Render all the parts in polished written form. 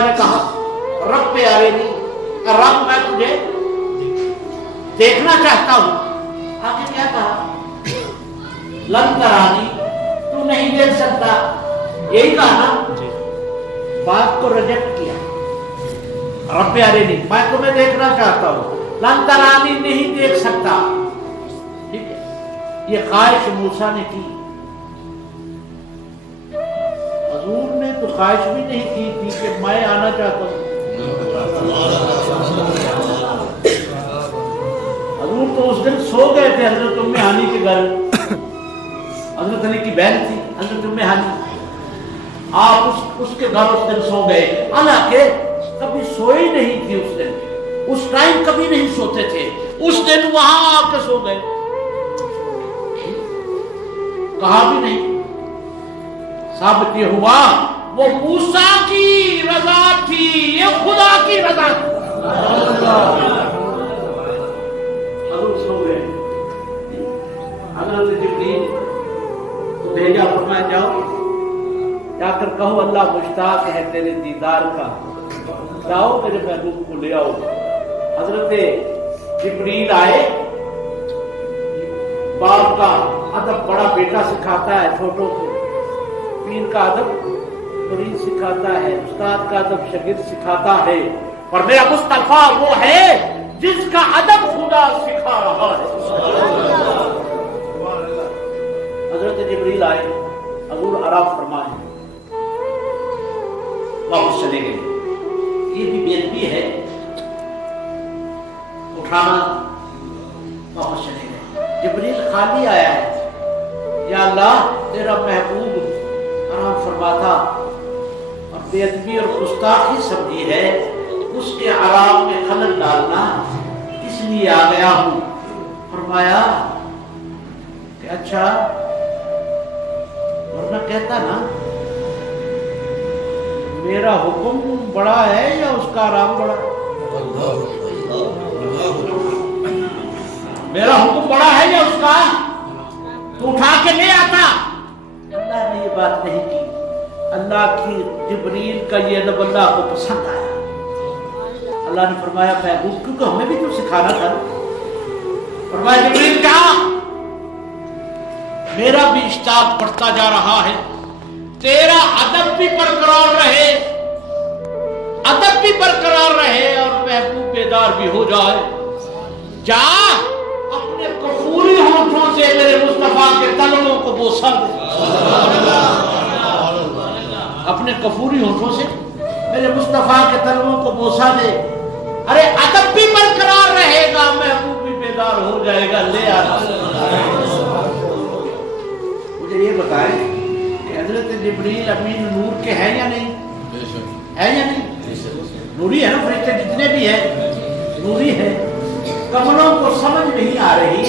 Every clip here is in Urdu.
نے کہا رب پیارے نہیں، رب میں تجھے دیکھنا چاہتا ہوں. آگے کیا کہا؟ لن ترانی، تو نہیں دیکھ سکتا. یہی کہا نا، بات کو ریجیکٹ کیا. رب پیارے نہیں، میں تمہیں دیکھنا چاہتا ہوں. لن ترانی نہیں دیکھ سکتا. ٹھیک ہے، یہ خواہش موسیٰ نے کی. حضور نے تو خواہش بھی نہیں کی تھی کہ میں آنا چاہتا ہوں. حضور تو اس دن سو گئے تھے حضرت ام ہانی کے گھر. حضرت علی کی بہن تھی حضرت ام ہانی. آپ اس کے گھر اس دن سو گئے، حالانکہ کبھی سوئی نہیں تھی. اس دن اس ٹائم کبھی نہیں سوتے تھے، اس دن وہاں آ کے سو گئے. کہا بھی نہیں. ثابت یہ ہوا وہ موسیٰ کی رضا تھی، یہ خدا کی رضا تھی. حضور سو گئے. حضرت جبریل کو بھیجا، فرمایا جاؤ جا کر کہو اللہ مشتاق ہے تیرے دیدار کا، جاؤ میرے محبوب کو لے آؤ. حضرت جبریل آئے. باپ کا ادب بڑا بیٹا سکھاتا ہے چھوٹوں کو، پیر کا ادب مرید سکھاتا ہے، استاد کا ادب شاگرد سکھاتا ہے. اور میرا مصطفیٰ وہ ہے جس کا ادب خدا سکھا رہا ہے. حضرت جبریل آئے، حضور آرام فرمائے، واپس چلے گئے. یہ بھی بے ادبی ہے، اٹھانا، واپس چلے گئے. جبریل خالی آیا ہے. یا اللہ تیرا محبوب آرام فرماتا اور بے ادبی اور گستاخی سمجھی ہے، اس کے آرام میں خلل ڈالنا، اس لیے آ گیا ہوں. فرمایا کہ اچھا، ورنہ کہتا نا میرا حکم بڑا ہے یا اس کا آرام بڑا؟ میرا حکم بڑا ہے یا اس کا؟ تو اٹھا کے لے آتا. اللہ نے یہ بات نہیں کی. اللہ کی جبریل کا یہ ادب اللہ کو پسند آیا. اللہ نے فرمایا محبوب کیونکہ ہمیں بھی تو سکھانا تھا. فرمایا جبریل کیا؟ میرا بھی اشتاق بڑھتا جا رہا ہے، تیرا ادب بھی برقرار رہے، ادب بھی برقرار رہے اور محبوب بیدار بھی ہو جائے. جا اپنے کفوری ہونٹوں سے میرے مصطفیٰ کے تلووں کو بوسا دے. اپنے کفوری ہونٹوں سے میرے مصطفیٰ کے تلووں کو بوسا دے. ارے ادب بھی برقرار رہے گا، محبوب بھی بیدار ہو جائے گا. لے آ. مجھے یہ بتائیں کہ حضرت جبریل امین نور کے ہیں یا نہیں؟ ہے یا نہیں؟ نوری ہے نا، فرشتے جتنے بھی ہیں نوری ہے. کملوں کو سمجھ نہیں آ رہی،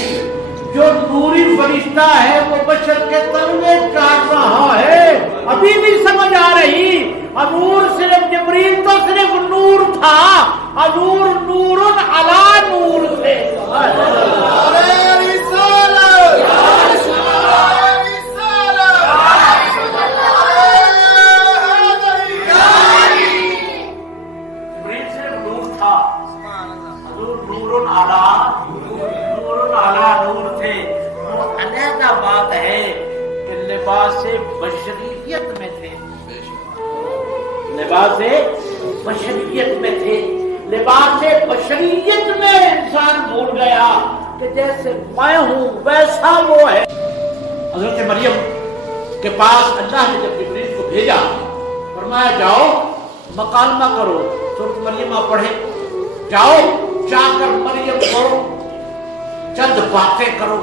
جو نوری فرشتہ ہے وہ بشر کے تلوے چاٹ رہا ہے، ابھی بھی سمجھ آ رہی. حضور صرف جبریل تو صرف نور تھا، حضور نور علی نور تھے. بات ہے کہ لباس بشریت میں تھے، لباس بشریت میں تھے. لباس بشریت میں انسان بھول گیا کہ جیسے میں ہوں ویسا وہ ہے. حضرت مریم کے پاس اللہ نے جب جبریل کو بھیجا، فرمایا جاؤ مکالمہ کرو. سورۃ مریم آپ پڑھیں. جاؤ جا کر مریم کو چند باتیں کرو.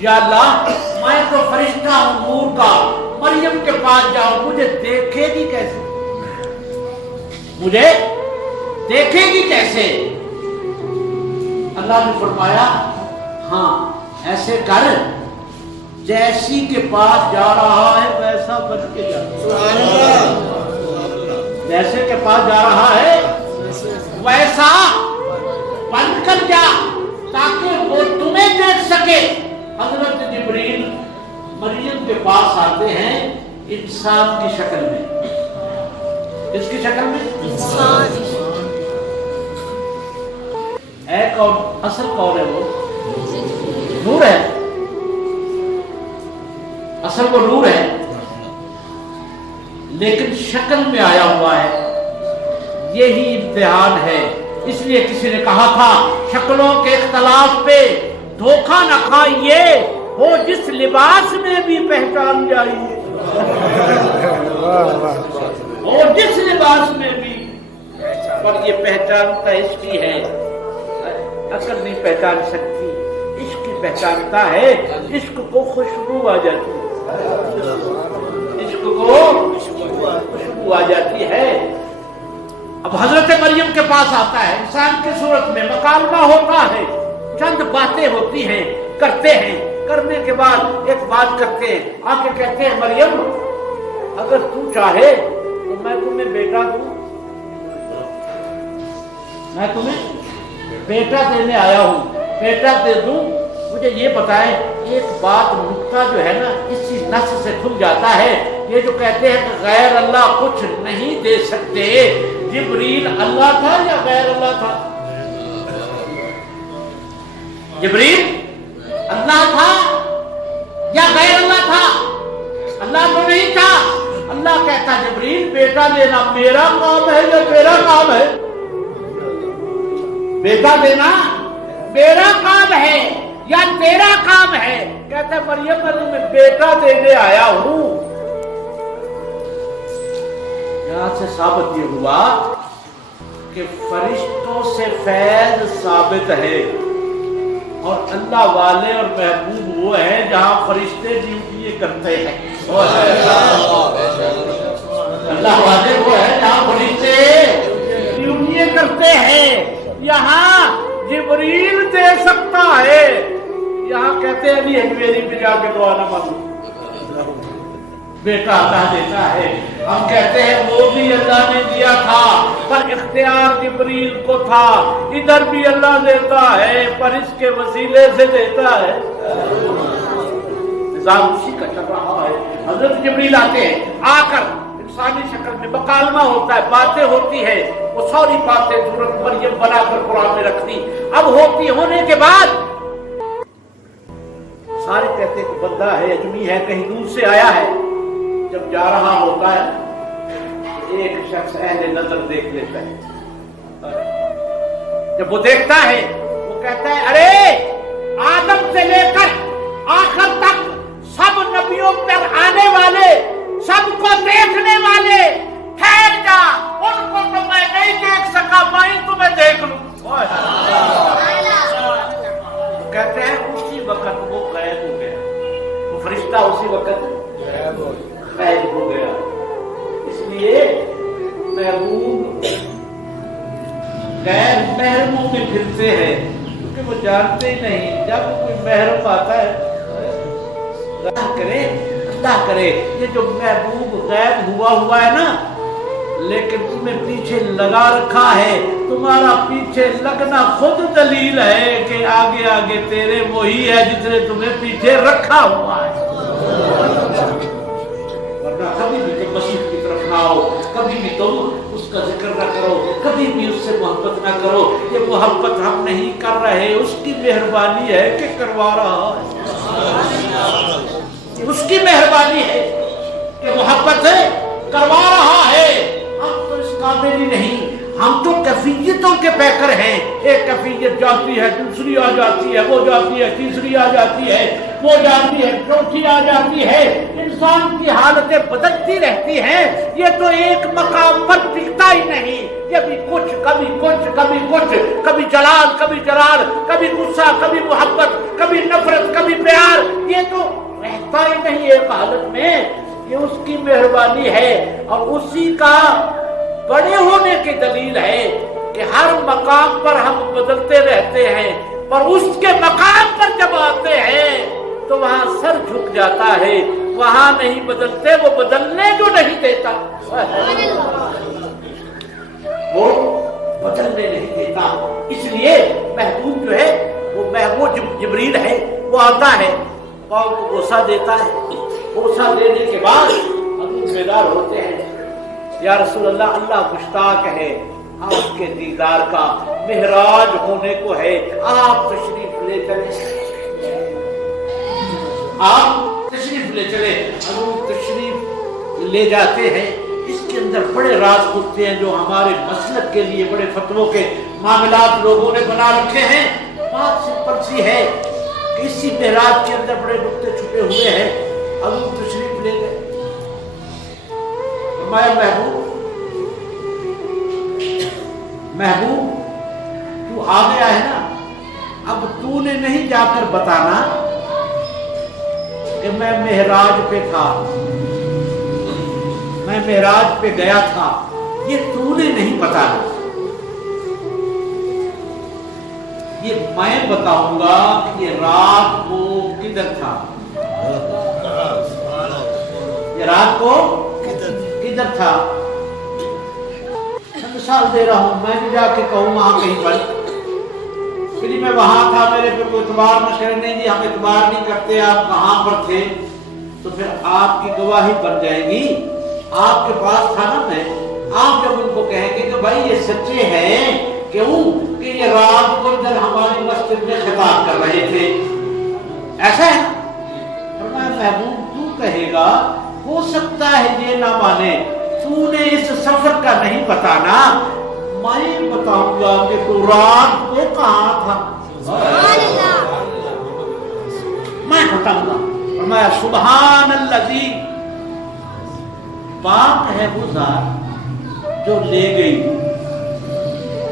یا اللہ میں تو فرشتہ ہوں نور کا، مریم کے پاس جاؤ، مجھے دیکھے گی کیسے؟ مجھے دیکھے گی کیسے؟ اللہ نے فرمایا ہاں ایسے کر، جیسی کے پاس جا رہا ہے ویسا بن کے جا. جیسے کے پاس جا رہا ہے ویسا بن کر جا تاکہ وہ تمہیں دیکھ سکے. حضرت جبریل مریم کے پاس آتے ہیں انسان کی شکل میں. اس کی شکل میں انسان ہے کون؟ اصل کون ہے وہ؟ نور ہے، اصل وہ نور ہے، لیکن شکل میں آیا ہوا ہے۔ یہی امتحان ہے۔ اس لیے کسی نے کہا تھا شکلوں کے اختلاف پہ دھوکہ نہ کھائیے، وہ جس لباس میں بھی پہچان جائیے، اور جس لباس میں بھی، پر یہ پہچانتا اس کی ہے، عقل نہیں پہچان سکتی، عشق کی پہچانتا ہے۔ عشق کو خوشبو آ جاتی ہے، عشق کو خوشبو آ جاتی ہے۔ اب حضرت مریم کے پاس آتا ہے انسان کی صورت میں، مکالمہ ہوتا ہے، چند باتیں ہوتی ہیں، کرتے ہیں، کرنے کے بعد ایک بات کرتے ہیں، آ کے کہتے ہیں مریم اگر تو چاہے تو میں تمہیں بیٹا دوں، میں تمہیں بیٹا دینے آیا ہوں، بیٹا دے دوں۔ مجھے یہ بتائیں، ایک بات نکتہ جو ہے نا اسی نص سے کھل جاتا ہے، یہ جو کہتے ہیں کہ غیر اللہ کچھ نہیں دے سکتے، جبریل اللہ تھا یا غیر اللہ تھا؟ جبریل اللہ تھا یا غیر اللہ تھا؟ اللہ تو نہیں تھا۔ اللہ کہتا جبریل بیٹا دینا میرا کام ہے یا تیرا کام ہے؟ بیٹا دینا میرا کام ہے یا تیرا کام ہے؟ کہتا مریم میں بیٹا دینے آیا ہوں۔ یہاں سے ثابت یہ ہوا کہ فرشتوں سے فیض ثابت ہے، اور اللہ والے اور محبوب وہ ہیں جہاں فرشتے ڈیوٹی کرتے ہیں۔ اللہ والے وہ ہیں جہاں فرشتے ڈیوٹی کرتے ہیں۔ یہاں جبریل دے سکتا ہے، یہاں کہتے ہیں علی حجویری پہ جا کے دعا نہ مانگو، بیٹا اللہ دیتا ہے۔ ہم کہتے ہیں وہ بھی اللہ نے دیا تھا پر اختیار جبریل کو تھا، ادھر بھی اللہ دیتا ہے پر اس کے وسیلے سے دیتا ہے، نظام اسی کا چل رہا ہے۔ حضرت جبریل آتے ہیں، آ کر انسانی شکل میں مکالمہ ہوتا ہے، باتیں ہوتی ہے، وہ ساری باتیں صورت مریم بنا کر قرآن میں رکھ دی۔ اب ہوتی ہونے کے بعد سارے کہتے ہیں کہ بندہ ہے، اجمی ہے، کہیں دور سے آیا ہے۔ جب جا رہا ہوتا ہے ایک شخص اہل نظر دیکھ لیتا ہے، جب وہ دیکھتا ہے وہ کہتا ہے ارے آدم سے لے کر آخر تک سب نبیوں پر آنے والے، سب کو دیکھنے والے، ٹھہر جا، ان کو تو میں نہیں دیکھ سکا، میں تمہیں دیکھ لوں۔ کہتے ہیں اسی وقت وہ غائب ہو گیا، وہ فرشتہ اسی وقت غائب ہو گیا۔ اس لیے محبوب غیر محرموں میں پھرتے ہیں کیونکہ وہ جانتے ہی نہیں، جب کوئی محرم آتا ہے اللہ کرے یہ جو محبوب غائب ہوا ہے نا، لیکن تمہیں پیچھے لگا رکھا ہے، تمہارا پیچھے لگنا خود دلیل ہے کہ آگے آگے تیرے وہی ہے جس نے تمہیں پیچھے رکھا ہوا ہے۔ ورنہ کبھی بھی تم مسجد کی طرف نہ آؤ، کبھی بھی تم اس کا ذکر نہ کرو، کبھی بھی اس سے محبت نہ کرو۔ یہ محبت ہم نہیں کر رہے، اس کی مہربانی ہے کہ کروا رہا ہے، اس کی مہربانی ہے کہ محبت ہے کروا رہا ہے۔ ہم تو اس قابل ہی نہیں، ہم تو کیفیتوں کے پیکر ہیں، ایک کیفیت جاتی ہے، دوسری آ جاتی ہے، وہ جاتی ہے، تیسری آ جاتی ہے، وہ جاتی ہے، چوتھی آ جاتی ہے۔ انسان کی حالتیں بدلتی رہتی ہیں، یہ تو ایک مقام پر ٹکتا ہی نہیں، یہ بھی کچھ کبھی کچھ کبھی کچھ، کبھی جلال کبھی جلال، کبھی غصہ کبھی محبت، کبھی نفرت کبھی پیار، یہ تو رہتا ہی نہیں ایک حالت میں۔ یہ اس کی مہربانی ہے، اور اسی کا بڑے ہونے کی دلیل ہے کہ ہر مقام پر ہم بدلتے رہتے ہیں، پر اس کے مقام پر جب آتے ہیں تو وہاں سر جھک جاتا ہے، وہاں نہیں بدلتے، وہ بدلنے جو نہیں دیتا، وہ بدلنے نہیں دیتا۔ اس لیے محبوب جو ہے وہ محبوب جبریل ہے، وہ آتا ہے، پاؤں کو بوسہ دیتا ہے، بوسہ دینے کے بعد حضور بیدار ہوتے ہیں، یا رسول اللہ اللہ مشتاق ہے آپ کے دیدار کا، معراج ہونے کو ہے، آپ تشریف لے چلے، آپ تشریف لے چلے۔ حضور تشریف لے جاتے ہیں، اس کے اندر بڑے راز ہوتے ہیں جو ہمارے مسلک کے لیے بڑے فتووں کے معاملات لوگوں نے بنا رکھے ہیں۔ بات سمپل سی ہے کہ اسی معراج کے اندر بڑے نقطے چھپے ہوئے ہیں۔ حضور تشریف لے گئے، فرمایا محبوب تو آ گیا ہے نا، اب تو نے نہیں جا کر بتانا کہ میں معراج پہ تھا، میں معراج پہ گیا تھا، یہ تو نے نہیں بتانا، یہ میں بتاؤں گا کہ یہ رات کو کدھر تھا، یہ رات کو کدھر تھا۔ مثال دے رہا ہوں، میں بھی جا کے کہوں وہاں کہیں پر کہ میں وہاں تھا، میرے پہ کوئی اعتبار نہ کرے، نہیں جی ہم اعتبار نہیں کرتے، آپ کہاں پر تھے، تو پھر آپ کی گواہی بن جائے گی، آپ کے پاس تھا نا میں۔ آپ جب ان کو کہیں گے کہ بھائی یہ سچے ہیں، کیوں کہ یہ رات کو ادھر ہماری مسجد میں خطاب کر رہے تھے، ایسا ہے۔ فرمایا محبوب تو کہے گا، ہو سکتا ہے یہ نہ مانے، تو نے اس سفر کا نہیں بتانا، میں بتاؤں گا کہ تو رات کو کہاں تھا، میں بتاؤں گا۔ فرمایا سبحان الذی، پاک ہے وہ ذات جو لے گئی،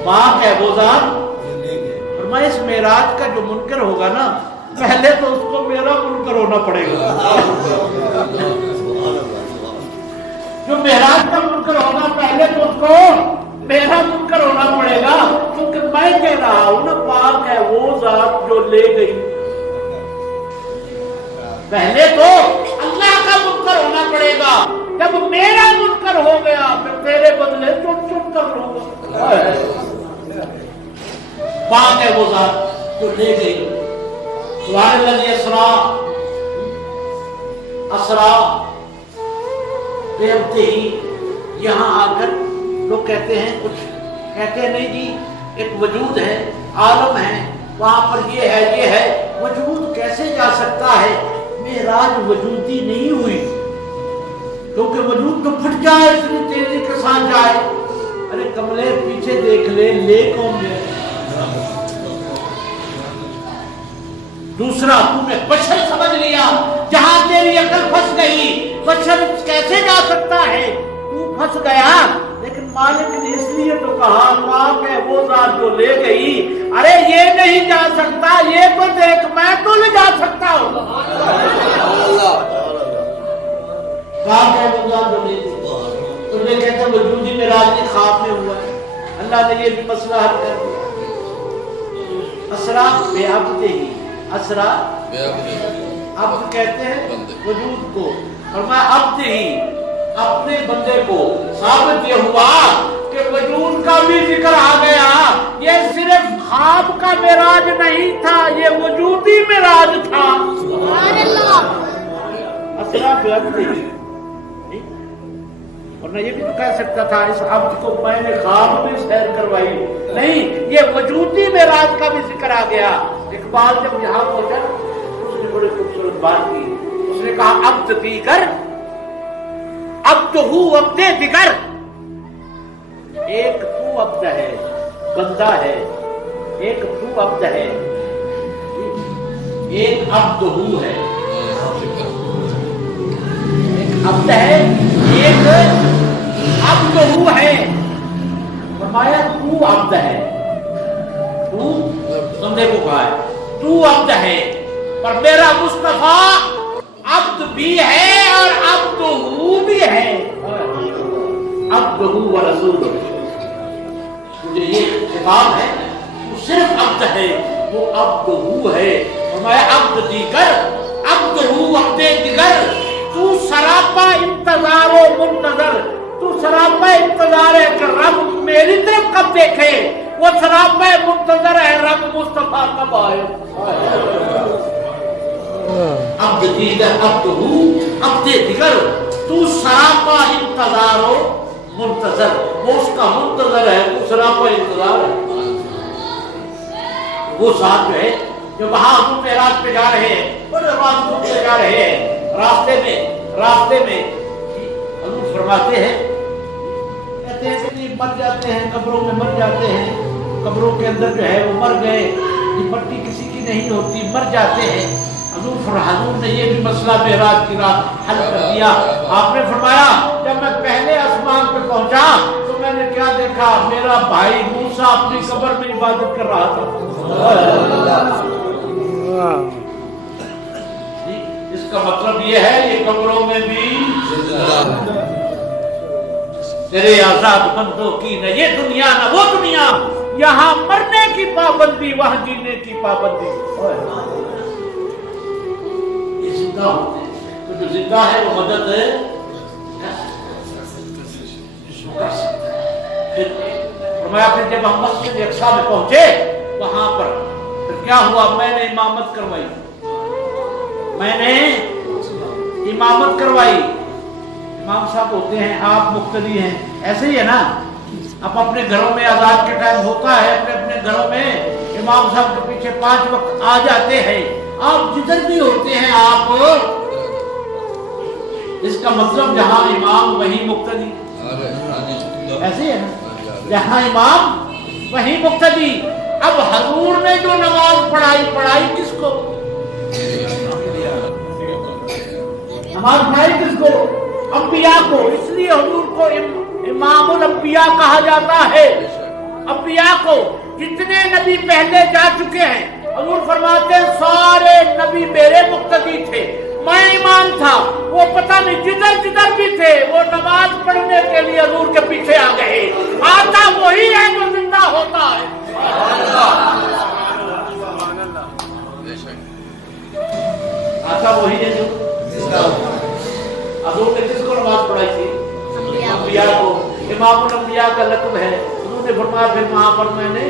پاک ہے وہ ذات۔ فرمایا اس معراج کا جو منکر ہوگا نا، پہلے تو اس کو میرا منکر ہونا پڑے گا، جو معراج کا منکر ہوگا پہلے تو اس کو میرا منکر ہونا پڑے گا، کیونکہ میں کہہ رہا ہوں نا پاک ہے وہ ذات جو لے گئی، پہلے تو اللہ کا منکر ہونا پڑے گا، جب میرا منکر ہو گیا پھر تیرے بدلے چن چن کر لوں گا۔ پاک ہے وہ ذات جو لے گئی، سبحان الذی اسرا بے عبدہ ہی۔ یہاں آ کر لوگ کہتے ہیں، کچھ کہتے ہیں نہیں جی ایک وجود ہے، عالم ہے، وہاں پر یہ ہے یہ ہے، وجود کیسے جا سکتا ہے؟ معراج وجودی نہیں ہوئی، کیونکہ وجود تو پھٹ جائے اتنی تیزی کے ساتھ جائے۔ ارے کملے پیچھے دیکھ لے کون گئے؟ دوسرا تم نے بشر سمجھ لیا، جہاں تیری عقل پھنس گئی، بشر کیسے جا سکتا ہے؟ تو پھنس گیا، لیکن مالک نے اس لیے تو کہا پاک ہے وہ ذات جو لے گئی۔ ارے یہ نہیں جا سکتا، یہ تو دیکھ میں تو لے جا سکتا ہوں۔ پاک ہے وہ ذات جو لے گئی۔ تم نے کہتے وجودی معراج نہیں خواب میں ہوا ہے، اللہ نے یہ بھی مسئلہ حل کر دیا۔ اسرا بے عبدہ ہی، اسرا عبد کہتے ہیں وجود کو، فرمایا عبد ہی، اپنے بندے کو۔ ثابت یہ ہوا کہ وجود کا بھی ذکر آ گیا، یہ صرف خواب کا معراج نہیں تھا، یہ وجودی معراج تھا۔ سبحان اللہ۔ اسرا بے عبدہ ہی، ورنہ یہ بھی تو کہہ سکتا تھا اس عبد کو میں نے خواب میں سیر کروائی، نہیں، یہ وجودی معراج کا بھی ذکر آ گیا۔ اقبال جب یہاں پہنچا اس نے بڑی خوبصورت بات کی، اس نے کہا عبد دیگر عبد ہو عبد دیگر، ایک تو عبد ہے بندہ ہے، ایک تو عبد ہے، ایک عبد ہو ہے، ایک عبد ہے ایک عبد ہو ہے۔ فرمایا تو عبد ہے، تو بندے کو کہا ہے تو عبد ہے، پر میرا مصطفیٰ عبد بھی ہے اور عبد ہو بھی ہے، عبد ہو و رسول۔ مجھے یہ خطاب ہے، وہ صرف عبد ہے، وہ عبد ہو ہے۔ فرمایا عبد دیگر عبد ہو عبد دیگر، تو سراپا انتظار و منتظر، تو سراپا انتظار ہے کہ رب میری طرف کب دیکھے، وہ سراپا منتظر ہے رب مصطفیٰ کب آئے۔ عبد دیگر عبد ہو عبد دیگر، تو سراپا انتظار و منتظر، وہ اس کا منتظر ہے، وہ سراپا انتظار ہے۔ وہ ساتھ جو ہے جو وہاں حضور معراج پہ جا رہے ہیں، بڑے راستے پہ جا رہے ہیں، راستے میں حضور فرماتے ہیں، کہتے ہیں کہ مر جاتے ہیں، قبروں میں مر جاتے ہیں، قبروں کے اندر جو ہے وہ مر گئے، یہ مٹی کسی کی نہیں ہوتی، مر جاتے ہیں۔ حضور نے یہ بھی مسئلہ معراج کی رات حل کر دیا۔ آپ نے فرمایا جب میں پہلے آسمان پہ پہنچا تو میں نے کیا دیکھا، میرا بھائی موسیٰ اپنی قبر میں عبادت کر رہا تھا۔ اس کا مطلب یہ ہے یہ قبروں میں بھی تیرے آزاد بندوں کی نہ یہ دنیا نہ وہ دنیا، یہاں مرنے کی پابندی وہاں جینے کی پابندی۔ یہ زندہ ہوتے ہیں تو جو زندہ ہے وہ مدد ہے پھر فرمایا پھر جب ہم مسجد اقصیٰ میں پہنچے وہاں پر پھر کیا ہوا، میں نے امامت کروائی، امام صاحب ہوتے ہیں، آپ مقتدی ہیں، ایسے ہی ہے نا، اب اپنے گھروں میں آزاد کے ٹائم ہوتا ہے، اپنے گھروں میں امام صاحب کے پیچھے 5 وقت آ جاتے ہیں، آپ جدھر بھی ہوتے ہیں آپ، اس کا مطلب جہاں امام وہی مقتدی، ایسے ہی ہے نا، جہاں امام وہی مقتدی۔ اب حضور نے جو نماز پڑھائی کس کو، نماز پڑھائی کس کو، انبیاء کو، اس لیے حضور کو امام الانبیاء کہا جاتا ہے۔ انبیاء کو جتنے نبی پہلے جا چکے ہیں، حضور فرماتے ہیں سارے نبی میرے مقتدی تھے، میں امام تھا، وہ پتہ نہیں جدھر بھی تھے وہ نماز پڑھنے کے لیے حضور کے پیچھے آ گئے۔ آتا وہی ہے جو زندہ ہوتا ہے، آتا وہی ہے جو زندہ ہوتا ہے۔ حضور نے کس کو نماز پڑھائی تھی، انبیاء کو، امام الانبیاء کا لقب ہے۔ حضور نے فرمایا پھر وہاں پر میں نے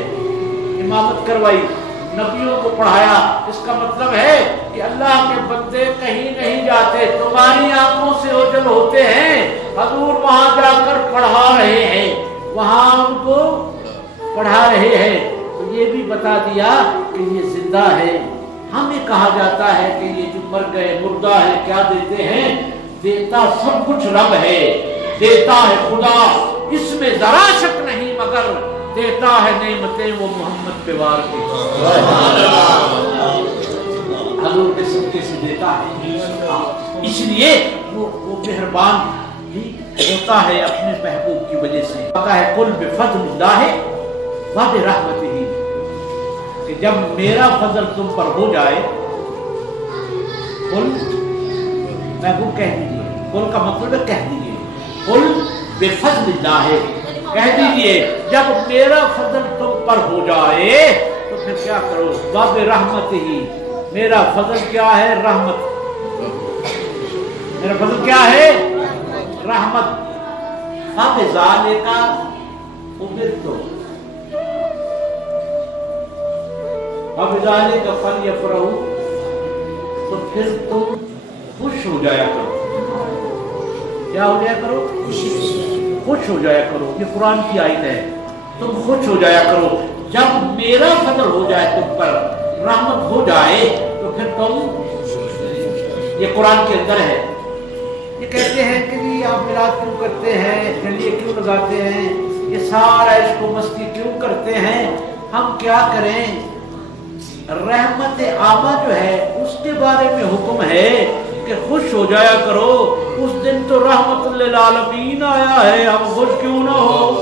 امامت کروائی، نبیوں کو پڑھایا۔ اس کا مطلب ہے کہ اللہ کے بندے کہیں نہیں جاتے، تمہاری آنکھوں سے اوجھل ہوتے ہیں، حضور وہاں جا کر پڑھا رہے ہیں، وہاں ان کو پڑھا رہے ہیں۔ تو یہ بھی بتا دیا کہ یہ زندہ ہے۔ ہمیں کہا جاتا ہے کہ یہ جو مر گئے مردہ ہے، کیا دیتے ہیں، دیتا سب کچھ رب ہے، دیتا ہے خدا، اس میں ذرا شک نہیں، مگر دیتا ہے نعمتیں وہ محمد پہ وار کی، حضور کے صدقے سے دیتا ہے۔ اس لیے وہ مہربان بھی ہوتا ہے اپنے محبوب کی وجہ سے۔ کہتا ہے قل بفضل اللہ وبرحمتہ، کہ جب میرا فضل تم پر ہو جائے، قل محبوب کہہ دیجئے، قل کا مطلب ہے کہہ دیجئے، قل بفضل اللہ، کہہ دیجئے جب میرا فضل تم پر ہو جائے تو پھر کیا کرو، وبرحمتہ، میرا فضل کیا ہے، رحمت، میرا فضل کیا ہے، رحمت، فبذالک امرت، وبذالک فلیفرحوا، تو پھر تم خوش ہو جایا کرو، کیا ہو جایا کرو، خوش ہو جایا کرو۔ یہ قرآن کی آیت ہے، تم خوش ہو جایا کرو جب میرا فضل ہو جائے تم پر، رحمت ہو جائے تو پھر تم، یہ قرآن کے اندر ہے۔ یہ کہتے ہیں کہ جی آپ میلاد کیوں کرتے ہیں، ڈنڈے کیوں لگاتے ہیں، یہ سارا عشق و مستی کیوں کرتے ہیں، ہم کیا کریں، رحمت عامہ جو ہے اس کے بارے میں حکم ہے کہ خوش ہو جایا کرو۔ اس دن تو رحمت للعالمین آیا ہے، ہم خوش کیوں نہ ہو،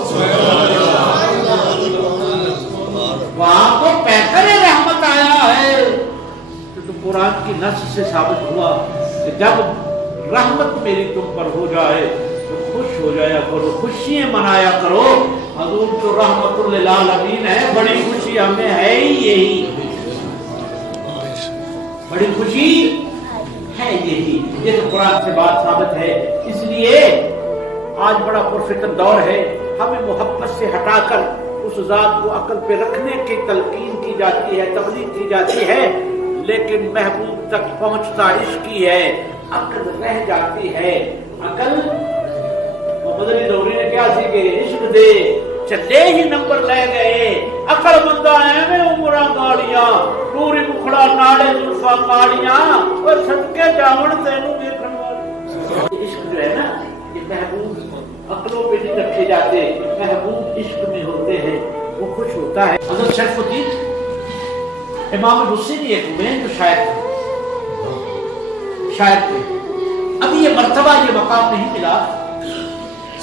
وہاں تو پیکر رحمت آیا ہے۔ تو قرآن کی نص سے ثابت ہوا کہ جب رحمت میری تم پر ہو جائے تو خوش ہو جایا کرو، خوشیاں منایا کرو۔ حضور جو رحمت للعالمین ہے، بڑی خوشی ہمیں ہے ہی یہی، بڑی خوشی ہے یہی، یہ تو قرآن سے بات ثابت ہے۔ اس لیے آج بڑا پرفتن دور ہے، ہمیں محبت سے ہٹا کر اس ذات کو عقل پہ رکھنے کی تلقین کی جاتی ہے، تبلیغ کی جاتی ہے، لیکن محبوب تک پہنچتا عشق ہی ہے، عقل رہ جاتی ہے، عقل تو مدنی دوري نے کیا سی کہ عشق دے چلے ہی نمبر لے گئے عقل مندہ ایویں عمراں گاڑیاں نوری مکھڑا ناڑے زلفاں کاڑیاں اور صدقے جاون تینوں دیکھن والے عشق جو ہے نا یہ محبوب عقلوں پہ نہیں رکھے جاتے محبوب عشق میں ہوتے ہیں وہ خوش ہوتا ہے حضرت شرف الدین امام حسینی ایک ہوئے ہیں جو شاعر تھے ابھی یہ مرتبہ یہ مقام نہیں ملا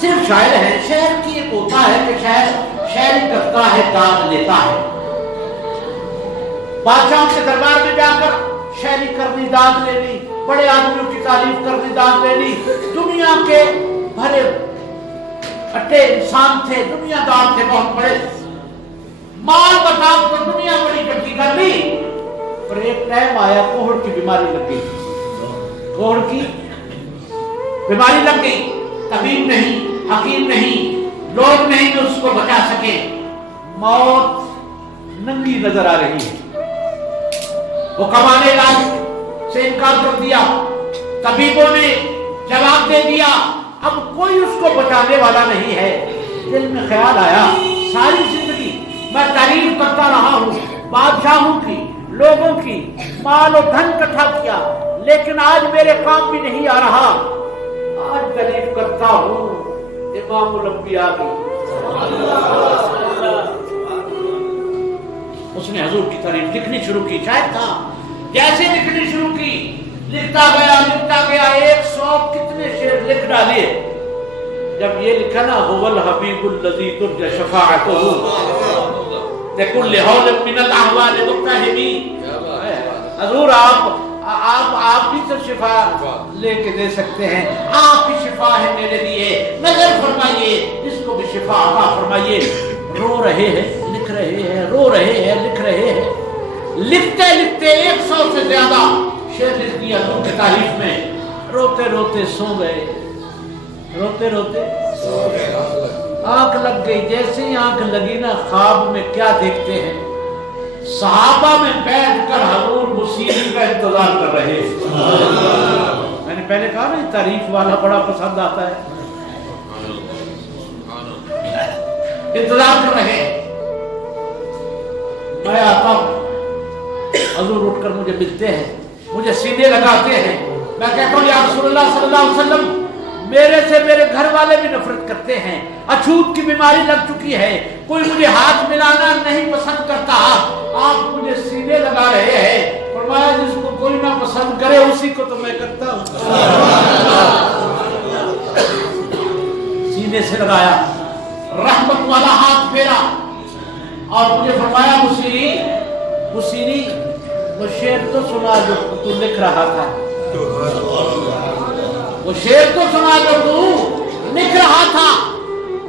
صرف شاعر ہے شعر کی ایک ہوتا ہے کہ شاعری کرتا ہے داد لیتا ہے بادشاہوں کے دربار میں جا کر شاعری کرنی داد لینی بڑے آدمیوں کی تعریف کرنی داد لینی دنیا کے بھرے اٹھے انسان تھے دنیا دار تھے بہت بڑے مال بتاؤ تو دنیا بڑی اکٹھی کر لی پر ایک ٹائم آیا کوہڑ کی بیماری لگ گئی کوہڑ کی بیماری لگ گئی طبیب نہیں حکیم نہیں لوگ نہیں جو اس کو بچا سکے موت ننگی نظر آ رہی ہے وہ کمانے علاج سے انکار کر دیا طبیبوں نے جواب دے دیا اب کوئی اس کو بچانے والا نہیں ہے دل میں خیال آیا ساری زندگی میں تعریف کرتا رہا ہوں بادشاہوں کی لوگوں کی مال و دھن اکٹھا کیا لیکن آج میرے کام بھی نہیں آ رہا آج تعریف کرتا ہوں امام الانبیاء کی اس نے حضور کی تعریف لکھنی شروع کی شاید تھا جیسے لکھنی شروع کی لکھتا گیا 100 کتنے شعر لکھ ڈالے جب یہ لکھا نا هو الحبیب الذی ترجى شفاعته لكل حول من الاحوال مقتحمی حضور آپ بھی تو شفا لے کے دے سکتے ہیں آپ کی شفا ہے میرے لیے نظر فرمائیے اس کو بھی شفا عطا فرمائیے رو رہے ہیں لکھ رہے ہیں رو رہے ہیں لکھ رہے ہیں لکھتے لکھتے 100 سے زیادہ شعر لکھ دیا حضور کی تعریف میں روتے روتے سو گئے روتے روتے آنکھ لگ گئی جیسے ہی آنکھ لگی نا خواب میں کیا دیکھتے ہیں صحابہ میں بیٹھ کر حضور موسیقی کا انتظار کر رہے ہیں میں نے پہلے کہا نا تعریف والا بڑا پسند آتا ہے انتظار کر رہے ہیں میں آتا ہوں حضور اٹھ کر مجھے ملتے ہیں مجھے سینے لگاتے ہیں میں کہتا ہوں یا رسول اللہ صلی اللہ علیہ وسلم میرے سے میرے گھر والے بھی نفرت کرتے ہیں اچھوت کی بیماری لگ چکی ہے کوئی مجھے ہاتھ ملانا نہیں پسند کرتا آپ مجھے سینے لگا رہے ہیں فرمایا جس کو کوئی نہ پسند کرے اسی کو تو میں کرتا ہوں سینے سے لگایا رحمت والا ہاتھ پھیرا اور مجھے فرمایا مسیری وہ شعر تو سنا جو تو لکھ رہا تھا وہ شعر تو سنا جو تو لکھ رہا تھا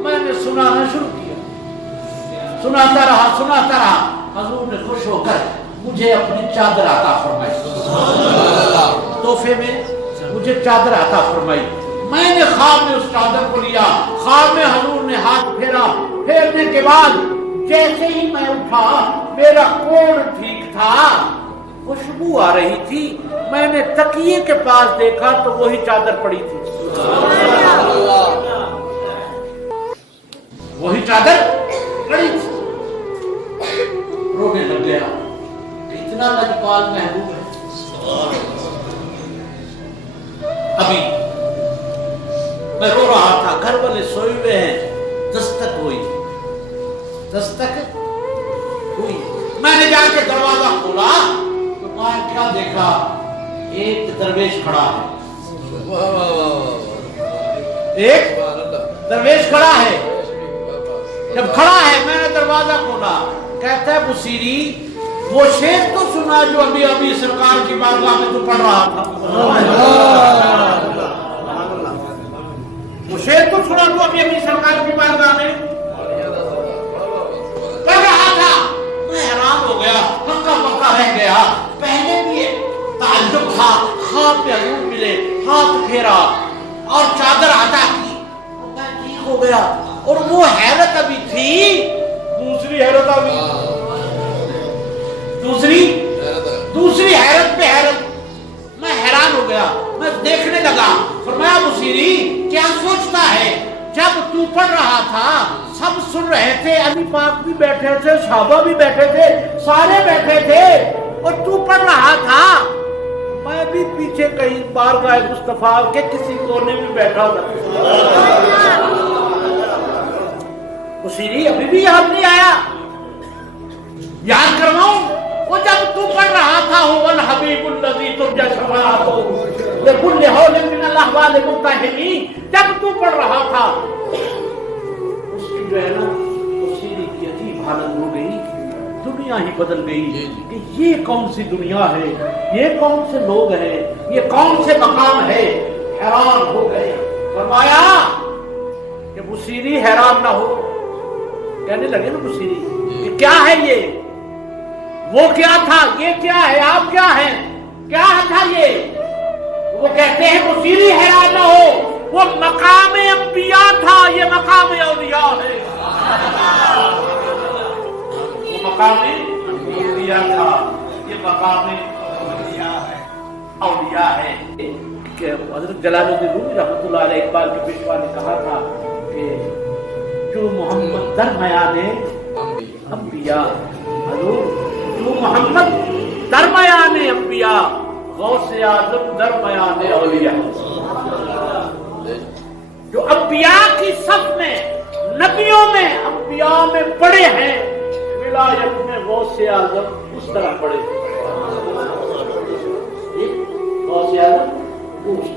میں نے سنانا شروع کیا سناتا رہا حضور نے خوش ہو کر مجھے اپنی چادر عطا فرمائی تحفے میں مجھے چادر عطا فرمائی میں نے خواب میں اس چادر کو لیا خواب میں حضور نے ہاتھ پھیرا پھیرنے کے بعد جیسے ہی میں اٹھا میرا کوڑ ٹھیک تھا خوشبو آ رہی تھی میں نے تکیے کے پاس دیکھا تو وہی چادر پڑی تھی وہی چادر پڑی تھی رونے لگ گیا اتنا لجپال محبوب ہے ابھی میں رو رہا تھا گھر والے سوئے ہوئے ہیں دستک ہوئی میں نے جا کے دروازہ کھولا تو میں کیا دیکھا ایک درویش کھڑا ہے ایک درویش کھڑا ہے جب کھڑا ہے میں نے دروازہ کھولا کہتا ہے بصیری وہ شعر تو سنا جو ابھی سرکار کی بارگاہ میں تو پڑھ رہا تھا وہ شعر تو سنا جو ابھی سرکار کی بارگاہ میں پڑھ رہا تھا میں حیران ہو گیا ہکا پکا رہ گیا پہلے بھی تعجب تھا خواب میں حضور ملے ہاتھ پھیرا اور چادر عطا کی میں ٹھیک ہو گیا اور وہ حیرت ابھی تھی دوسری حیرت پہ حیرت میں حیران ہو گیا میں دیکھنے لگا فرمایا بصیری کیا سوچتا ہے جب تو پڑھ رہا تھا سب سن رہے تھے، علی پاک بھی بیٹھے تھے، صحابہ بھی بیٹھے تھے، سارے بیٹھے تھے، اور تو پڑھ رہا تھا، میں بھی پیچھے کہیں بارگاہ مصطفیٰ کے کسی کونے میں بیٹھا تھا۔ بصیری ابھی بھی یاد نہیں آیا؟ یاد کرواؤں؟ وہ جب تو پڑھ رہا تھا هو الحبیب الذی ترجی شفاعتہ لکل حول من الاحوال ممتحنی، جب تو پڑھ رہا تھا، اس کی جو ہے نا بصیری کی عجیب حالت ہو گئی، دنیا ہی بدل گئی کہ یہ کون سی دنیا ہے، یہ کون سے لوگ ہیں، یہ کون سے مقام ہے، حیران ہو گئے۔ فرمایا کہ بصیری حیران نہ ہو، کہنے لگے نا بصیری کہ کیا ہے یہ، وہ کیا تھا، یہ کیا ہے، آپ کیا ہیں، کیا تھا یہ؟ وہ کہتے ہیں بصیری حیران نہ ہو، وہ مقام انبیاء تھا، یہ مقام اولیاء ہے۔ وہ مقام انبیاء تھا، یہ مقام اولیاء ہے۔ کہ حضرت جلال الدین رومی رحمۃ اللہ علیہ اقبال کے پیشوا نے کہا تھا کہ جو محمد درمیان انبیاء، حضور جو محمد درمیان انبیاء، غوث اعظم درمیان اولیاء، جو انبیاء کی صف میں، نبیوں میں، انبیاء میں بڑے ہیں، ولایت میں غوث اعظم اس طرح بڑے ہیں، غوث اعظم اس